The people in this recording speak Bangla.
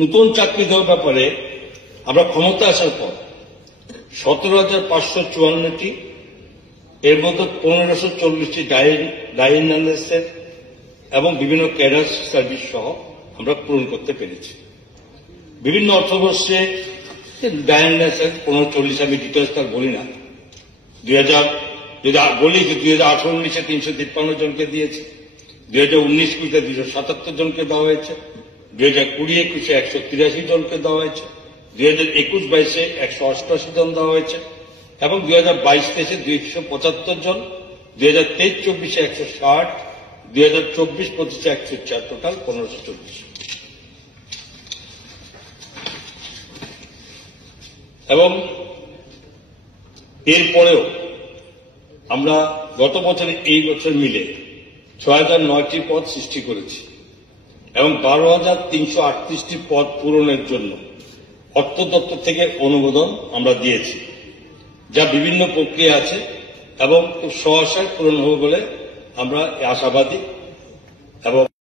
নতুন চাকরি দেওয়ার ব্যাপারে আমরা ক্ষমতা আসার পর 17,554টি, এর মধ্যে 1,540টি ডাইনালিসিস এবং বিভিন্ন ক্যাডার সার্ভিস সহ আমরা পূরণ করতে পেরেছি। বিভিন্ন অর্থবর্ষে ডায়ালিসিস 1,540 আমি ডিটেলস তার বলি না, বলি যে 2018-19-এ 353 জনকে দিয়েছে, 2019-20-তে 277 জনকে দেওয়া হয়েছে, 2020-21-এ 183 জনকে দেওয়া হয়েছে, 2021-22-এ 188 জন দেওয়া হয়েছে এবং 2022-23-এ 275 জন, 2023-24-এ 160, 2024-25-এ 104, টোটাল 1,540। এবং এরপরেও আমরা গত বছরে এই বছর মিলে 6,009টি পদ সৃষ্টি করেছি এবং 12,338টি পদ পূরণের জন্য অর্থ দপ্তর থেকে অনুমোদন আমরা দিয়েছি, যা বিভিন্ন প্রক্রিয়া আছে এবং খুব সহসায় পূরণ হবে বলে আমরা আশাবাদী।